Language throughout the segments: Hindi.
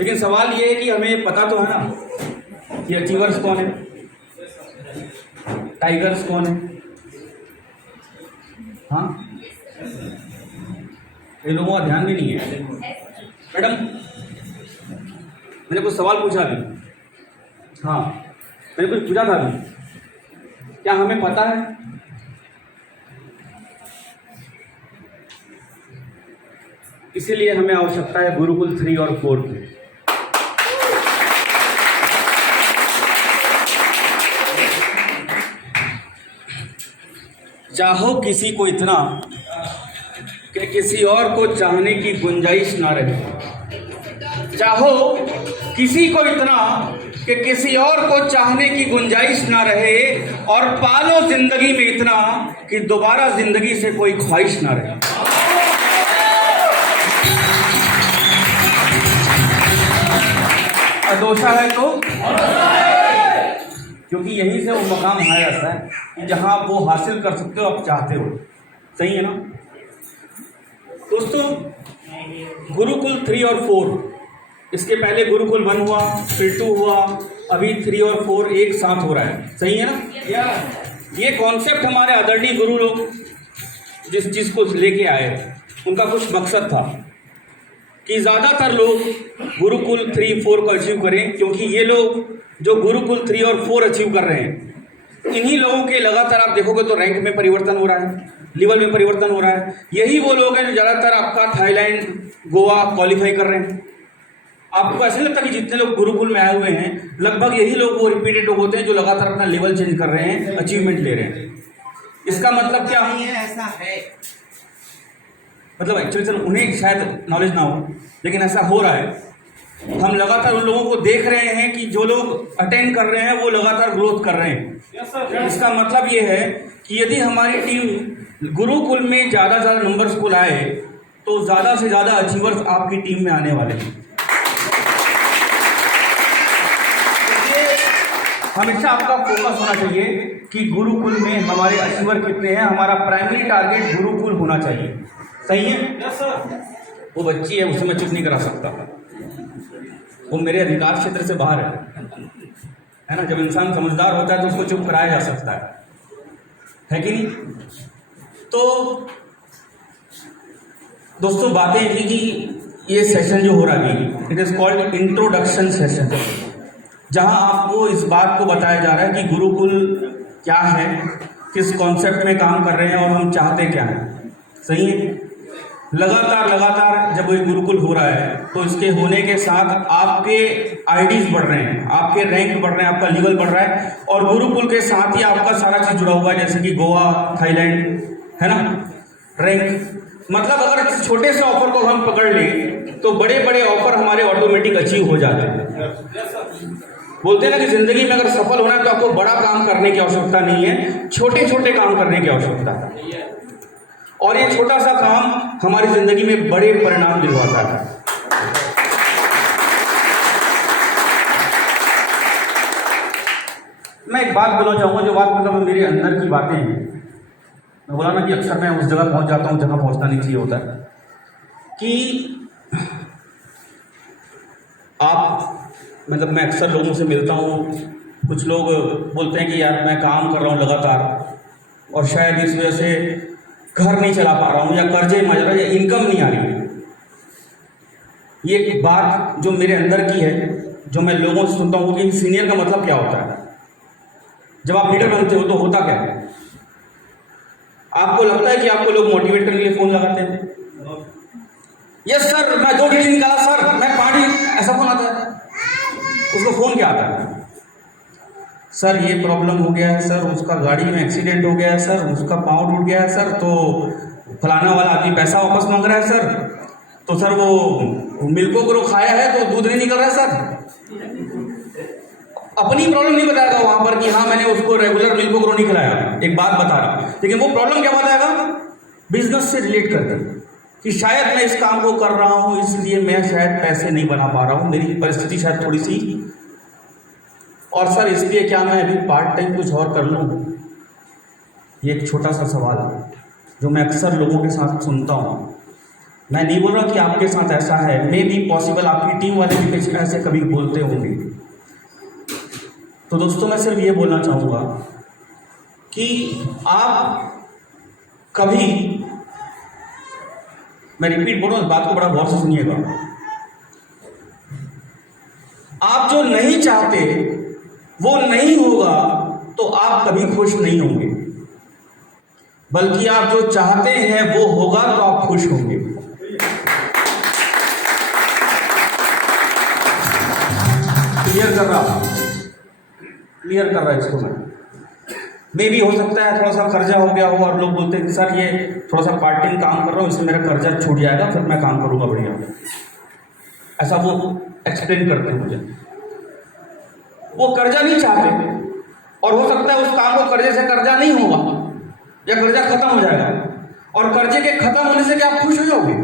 लेकिन सवाल ये है कि हमें पता तो है ना कि अचीवर्स कौन है, टाइगर्स कौन है। हाँ, इन लोगों का ध्यान भी नहीं है। मैडम, मैंने कुछ सवाल पूछा अभी। हाँ, मैंने कुछ पूछा था अभी, क्या हमें पता है? इसीलिए हमें आवश्यकता है गुरुकुल 3 और 4 की। चाहो किसी को इतना कि किसी और को चाहने की गुंजाइश ना रहे। चाहो किसी को इतना कि किसी और को चाहने की गुंजाइश ना रहे, और पालो जिंदगी में इतना कि दोबारा जिंदगी से कोई ख्वाहिश ना रहे। अदोषा है तो क्योंकि यहीं से वो मकाम आया जाता है कि जहां आप वो हासिल कर सकते हो आप चाहते हो। सही है ना दोस्तों? गुरुकुल 3 और 4, इसके पहले गुरुकुल 1 हुआ, फिर 2 हुआ, अभी 3 और 4 एक साथ हो रहा है। सही है ना? ये कॉन्सेप्ट हमारे आदरणीय गुरु लोग जिस चीज को लेके आए, उनका कुछ मकसद था कि ज्यादातर लोग गुरुकुल 3, 4 को अचीव करें, क्योंकि ये लोग जो गुरुकुल 3 और 4 अचीव कर रहे हैं, इन्हीं लोगों के लगातार आप देखोगे तो रैंक में परिवर्तन हो रहा है, लेवल में परिवर्तन हो रहा है। यही वो लोग हैं जो ज़्यादातर आपका थाईलैंड, गोवा क्वालिफाई कर रहे हैं। आपको ऐसा लगता है कि जितने लोग गुरुकुल में आए हुए हैं, लगभग यही लोग वो रिपीटेड लोग होते हैं जो लगातार अपना लेवल चेंज कर रहे हैं, अचीवमेंट ले रहे हैं। इसका मतलब क्या है? ऐसा है, मतलब एक्चुअली उन्हें शायद नॉलेज ना हो, लेकिन ऐसा हो रहा है। हम लगातार उन लोगों को देख रहे हैं कि जो लोग अटेंड कर रहे हैं वो लगातार ग्रोथ कर रहे हैं। इसका मतलब ये है कि यदि हमारी टीम गुरुकुल में ज़्यादा से ज़्यादा नंबर्स को लाए तो ज़्यादा से ज़्यादा अचीवर्स आपकी टीम में आने वाले हैं। हमेशा आपका फोकस होना चाहिए कि गुरुकुल में हमारे अचीवर कितने हैं। हमारा प्राइमरी टारगेट गुरुकुल होना चाहिए। सही है? वो बच्ची है, उसे मैं चुप नहीं करा सकता, वो मेरे अधिकार क्षेत्र से बाहर है ना। जब इंसान समझदार होता है तो उसको चुप कराया जा सकता है कि नहीं? तो दोस्तों, बातें थी कि ये सेशन जो हो रहा है, it is called introduction session, जहां आपको इस बात को बताया जा रहा है कि गुरुकुल क्या है, किस कॉन्सेप्ट में काम कर रहे हैं और हम चाहते क्या हैं। सही है? लगातार जब ये गुरुकुल हो रहा है तो इसके होने के साथ आपके आईडीज बढ़ रहे हैं, आपके रैंक बढ़ रहे हैं, आपका लेवल बढ़ रहा है, और गुरुकुल के साथ ही आपका सारा चीज जुड़ा हुआ है, जैसे कि गोवा, थाईलैंड, है ना, रैंक। मतलब अगर इस छोटे से ऑफर को हम पकड़ लें तो बड़े बड़े ऑफर हमारे ऑटोमेटिक अचीव हो जाते हैं। बोलते हैं ना कि जिंदगी में अगर सफल होना है तो आपको बड़ा काम करने की आवश्यकता नहीं है, छोटे छोटे काम करने की आवश्यकता है, और ये छोटा सा काम हमारी जिंदगी में बड़े परिणाम दिलवाता है। मैं एक बात बोलना चाहूंगा, जो बात मतलब मेरे अंदर की बातें हैं। मैं बोला ना कि अक्सर मैं उस जगह पहुंच जाता हूं जहां पहुंचना नहीं चाहिए होता है, कि आप मतलब मैं अक्सर लोगों से मिलता हूं, कुछ लोग बोलते हैं कि यार मैं काम कर रहा हूं लगातार और शायद इस वजह से घर नहीं चला पा रहा हूं, या कर्जे में या इनकम नहीं आ रही है। ये एक बात जो मेरे अंदर की है, जो मैं लोगों से सुनता हूं कि सीनियर का मतलब क्या होता है। जब आप लीडर बनते हो तो होता क्या है? आपको लगता है कि आपको लोग मोटिवेट करने के लिए फोन लगाते हैं, यस सर मैं 2 डिग्री निकाला सर, मैं 5, ऐसा फोन आता है। उसको फोन क्या आता है? सर ये प्रॉब्लम हो गया है सर, उसका गाड़ी में एक्सीडेंट हो गया है सर, उसका पाँव टूट गया है सर, तो फलाना वाला आदमी पैसा वापस मांग रहा है सर, तो सर वो मिल्को ग्रो खाया है तो दूध नहीं निकल रहा है सर। अपनी प्रॉब्लम नहीं बताएगा वहां पर कि हाँ मैंने उसको रेगुलर मिल्को ग्रो नहीं खिलाया, एक बात बता रहा, लेकिन वो प्रॉब्लम क्या बताएगा? बिजनेस से रिलेट करके कि शायद मैं इस काम को कर रहा हूं इसलिए मैं शायद पैसे नहीं बना पा रहा हूं, मेरी परिस्थिति शायद थोड़ी सी, और सर इसलिए क्या मैं अभी पार्ट टाइम कुछ और कर लूं? ये एक छोटा सा सवाल है जो मैं अक्सर लोगों के साथ सुनता हूं। मैं नहीं बोल रहा कि आपके साथ ऐसा है, मे बी पॉसिबल आपकी टीम वाले भी कुछ ऐसे कभी बोलते होंगे। तो दोस्तों मैं सिर्फ ये बोलना चाहूँगा कि आप कभी, मैं रिपीट बोल रहा हूँ, इस बात को बड़ा गौर से सुनिएगा, आप जो नहीं चाहते वो नहीं होगा तो आप कभी खुश नहीं होंगे, बल्कि आप जो चाहते हैं वो होगा तो आप खुश होंगे। क्लियर कर रहा है इसको मैं। मे भी हो सकता है थोड़ा सा कर्जा हो गया हो और लोग बोलते हैं कि सर ये थोड़ा सा पार्ट टाइम काम कर रहा हूँ, इससे मेरा कर्जा छूट जाएगा, फिर मैं काम करूँगा बढ़िया। ऐसा वो एक्सप्लेन करते हैं मुझे। वो कर्जा नहीं चाहते और हो सकता है उस काम को कर्जे से कर्जा नहीं होगा या कर्जा खत्म हो जाएगा, और कर्जे के खत्म होने से क्या आप खुश हो जाओगे?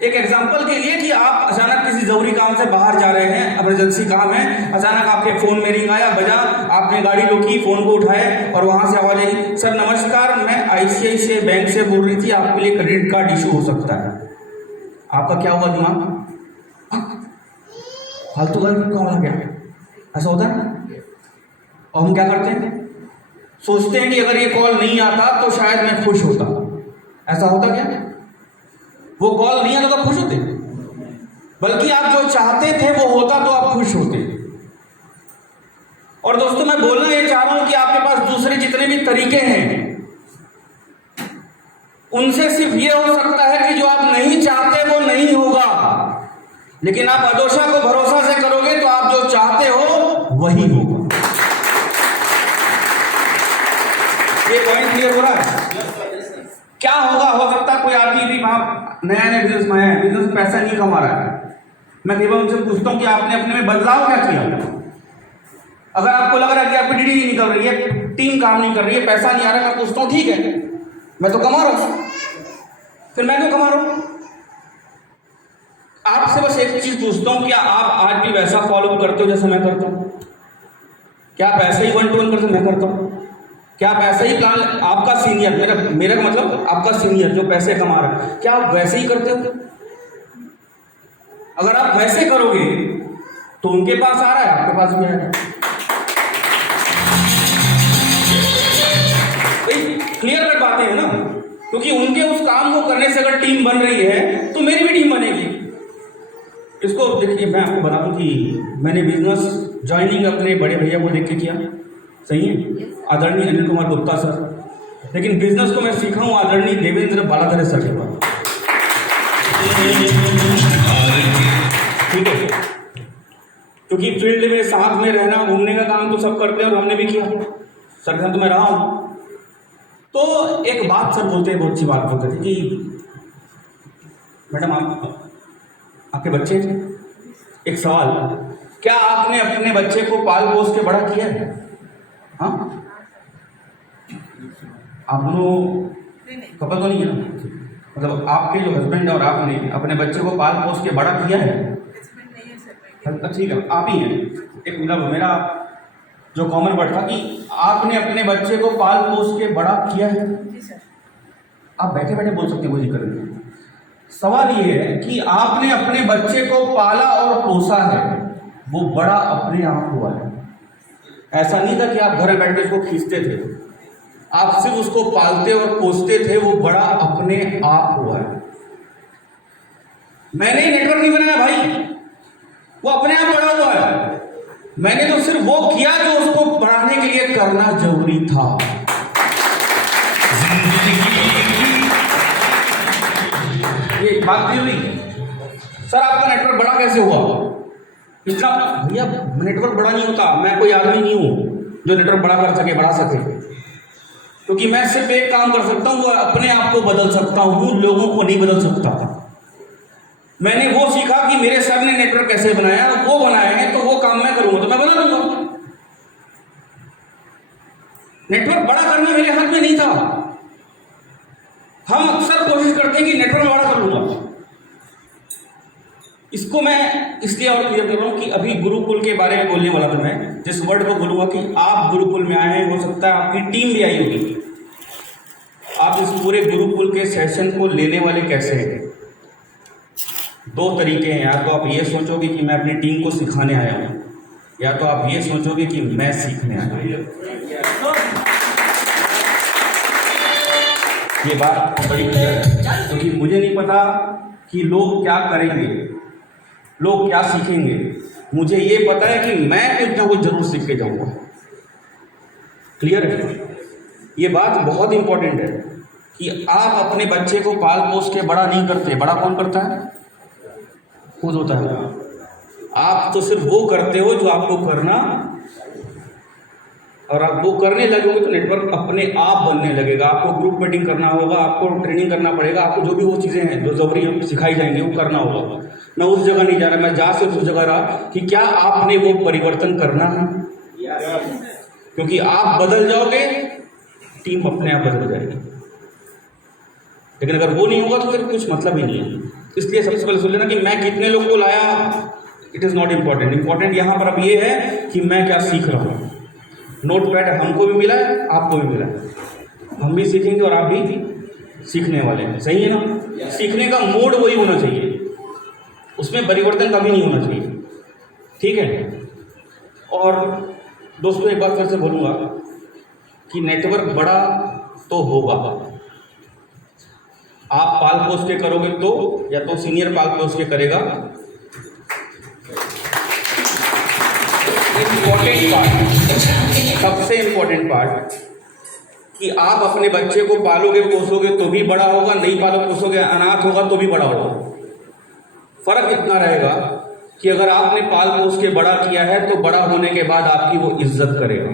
एक एग्जांपल के लिए कि आप अचानक किसी जरूरी काम से बाहर जा रहे हैं, इमरजेंसी काम है, अचानक आपके फोन में रिंग आया, बजा, आपने गाड़ी रोकी, फोन को उठाए और वहां से आवाज आई, सर नमस्कार, मैं आईसीआईसीआई बैंक से बोल रही थी, आपके लिए क्रेडिट कार्ड इशू हो सकता है। आपका क्या हुआ दिमाग? फालतू का कॉल आ गया। ऐसा होता है। और हम क्या करते हैं? सोचते हैं कि अगर ये कॉल नहीं आता तो शायद मैं खुश होता। ऐसा होता क्या? वो कॉल नहीं आता तो खुश होते, बल्कि आप जो चाहते थे वो होता तो आप खुश होते। और दोस्तों मैं बोलना ये चाह रहा हूं कि आपके पास दूसरे जितने भी तरीके हैं उनसे सिर्फ ये हो सकता है कि जो आप नहीं चाहते वो नहीं होगा, लेकिन आप अदोशा को भरोसा से करोगे तो आप जो चाहते हो वही होगा। ये पॉइंट क्लियर हो रहा है? क्या होगा? हो सकता है कोई आदमी भी नया बिजनेस में है, बिजनेस में पैसा नहीं कमा रहा है, मैं कई बार उनसे पूछता हूं कि आपने अपने में बदलाव क्या किया? अगर आपको लग रहा है कि आपकी डीडी नहीं निकल रही है, टीम काम नहीं कर रही है, पैसा नहीं आ रहा, मैं पूछता हूं ठीक है, मैं तो कमा रहा हूं, फिर मैं क्यों कमा रहा हूं? आपसे बस एक चीज पूछता हूं, क्या आप आज भी वैसा फॉलो करते हो जैसे मैं करता हूं? क्या आप ऐसे ही 1 to 1 करते मैं करता हूं? क्या आप ऐसे ही प्लान, आपका सीनियर, मेरा मतलब आपका सीनियर जो पैसे कमा रहा है, क्या आप वैसे ही करते हो? अगर आप वैसे करोगे तो उनके पास आ रहा है, आपके पास भी आएगा। क्लियर कट बातें हैं ना, क्योंकि उनके उस काम को करने से अगर टीम बन रही है तो मेरी भी टीम बनेगी। इसको देखिए, मैं आपको बता दूं कि मैंने बिजनेस ज्वाइनिंग अपने बड़े भैया को देख के किया, सही है, आदरणीय अनिल कुमार गुप्ता सर, लेकिन बिजनेस को मैं सीखा हूं आदरणीय देवेंद्र बालाधर सर के पास। ठीक है, क्योंकि फील्ड में साथ में रहना, घूमने का काम तो सब करते हैं और हमने भी किया, सर घर तो मैं रहा हूं। तो एक बात सर बोलते हैं, बहुत अच्छी बात बोलते थे कि मैडम आपके बच्चे, एक सवाल, क्या आपने अपने बच्चे को पाल पोस के बड़ा किया है? हाँ, आप दोनों कपल तो नहीं है, मतलब आपके जो हस्बैंड और आपने अपने बच्चे को पाल पोस के बड़ा किया है? ठीक है, आप ही हैं। एक मतलब मेरा जो कॉमन वर्ड था कि आपने अपने बच्चे को पाल पोस के बड़ा किया है। आप बैठे बैठे बोल सकते हैं, कोई दिक्कत नहीं। सवाल ये है कि आपने अपने बच्चे को पाला और पोसा है, वो बड़ा अपने आप हुआ है। ऐसा नहीं था कि आप घर में बैठ के उसको खींचते थे, आप सिर्फ उसको पालते और पोसते थे, वो बड़ा अपने आप हुआ है। मैंने नेटवर्क नहीं बनाया भाई, वो अपने आप बड़ा हुआ है। मैंने तो सिर्फ वो किया जो उसको बढ़ाने के लिए करना जरूरी था। ये बात क्लियर हुई? सर आपका नेटवर्क बड़ा कैसे हुआ? इतना भैया नेटवर्क बड़ा नहीं होता, मैं कोई आदमी नहीं हूं जो नेटवर्क बड़ा कर सके, बढ़ा सके, क्योंकि मैं सिर्फ एक काम कर सकता हूं, वो अपने आप को बदल सकता हूं, लोगों को नहीं बदल सकता। मैंने वो सीखा कि मेरे सर ने नेटवर्क कैसे बनाया, वो बनाए हैं तो वो काम मैं करूंगा तो मैं बना लूंगा। नेटवर्क बड़ा करना मेरे हाथ में नहीं था। हम अक्सर कोशिश करते हैं कि नेटवर्क बड़ा कर लूंगा। इसको मैं इसलिए और क्लियर कर रहा हूं कि अभी गुरुकुल के बारे में बोलने वाला था। मैं जिस वर्ड को बोलूंगा कि आप गुरुकुल में आए हैं, हो सकता है आपकी टीम भी आई होगी, आप आप इस पूरे गुरुकुल के सेशन को लेने वाले कैसे हैं? दो तरीके हैं, या तो आप ये सोचोगे कि मैं अपनी टीम को सिखाने आया हूँ, या तो आप ये सोचोगे कि मैं सीखने आया हूँ। ये बात बड़ी क्लियर है, क्योंकि मुझे नहीं पता कि लोग क्या करेंगे, लोग क्या सीखेंगे। मुझे ये पता है कि मैं कुछ ना कुछ जरूर सीख के जाऊँगा। क्लियर है? ये बात बहुत इंपॉर्टेंट है कि आप अपने बच्चे को पाल पोस के बड़ा नहीं करते। बड़ा कौन करता है? खुद होता है। आप तो सिर्फ वो करते हो जो आपको करना, और आप वो करने लगोगे तो नेटवर्क अपने आप बनने लगेगा। आपको ग्रुप मीटिंग करना होगा, आपको ट्रेनिंग करना पड़ेगा, आपको जो भी वो चीज़ें हैं जो जरूरी सिखाई जाएंगी वो करना होगा। मैं उस जगह नहीं जा रहा, मैं जा सिर्फ उस जगह रहा कि क्या आपने वो परिवर्तन करना है, क्योंकि आप बदल जाओगे टीम अपने आप बदल जाएगी। लेकिन अगर वो नहीं होगा तो फिर कुछ मतलब ही नहीं है। इसलिए सबसे पहले सोच लेना कि मैं कितने लोग को लाया, it is not important. Important यहाँ पर अब ये है कि मैं क्या सीख रहा हूँ। नोट पैड हमको भी मिला है, आपको भी मिला है, हम भी सीखेंगे और आप भी सीखने वाले हैं। सही है ना? सीखने का मोड वही होना चाहिए, उसमें परिवर्तन कभी नहीं होना चाहिए। ठीक है? और दोस्तों एक बात फिर से बोलूँगा कि नेटवर्क बड़ा तो होगा, आप पाल पोस के करोगे तो, या तो सीनियर पाल पोस के करेगा। इम्पोर्टेंट पार्ट, सबसे इम्पोर्टेंट पार्ट, कि आप अपने बच्चे को पालोगे पोसोगे तो भी बड़ा होगा, नहीं पालो पोसोगे अनाथ होगा तो भी बड़ा होगा। फर्क इतना रहेगा कि अगर आपने पाल पोस के बड़ा किया है तो बड़ा होने के बाद आपकी वो इज्जत करेगा,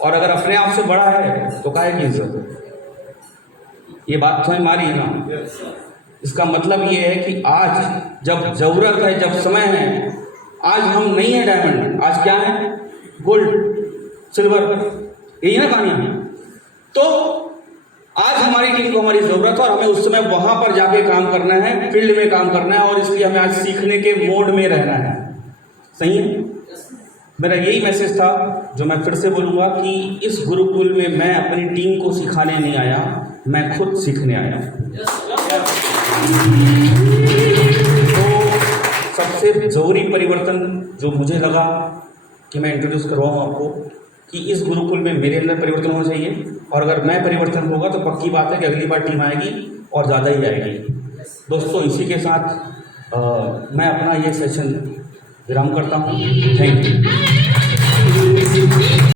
और अगर अपने आप से बड़ा है तो काहे की इज्जत। ये बात समझ में आ रही है ना? इसका मतलब ये है कि आज जब जरूरत है, जब समय है, आज हम नहीं है डायमंड, आज क्या है? गोल्ड, सिल्वर, यही ना कहानी। तो आज हमारी टीम को हमारी जरूरत है और हमें उस समय वहां पर जाके काम करना है, फील्ड में काम करना है, और इसलिए हमें आज सीखने के मोड में रहना है। सही है? मेरा यही मैसेज था जो मैं फिर से बोलूँगा कि इस गुरुकुल में मैं अपनी टीम को सिखाने नहीं आया, मैं खुद सीखने आया। तो सबसे ज़रूरी परिवर्तन जो मुझे लगा कि मैं इंट्रोड्यूस करवाऊँ आपको, कि इस गुरुकुल में मेरे अंदर परिवर्तन होना चाहिए, और अगर मैं परिवर्तन होगा तो पक्की बात है कि अगली बार टीम आएगी और ज़्यादा ही आएगी। दोस्तों इसी के साथ मैं अपना ये सेशन विराम करता हूँ। Thank you.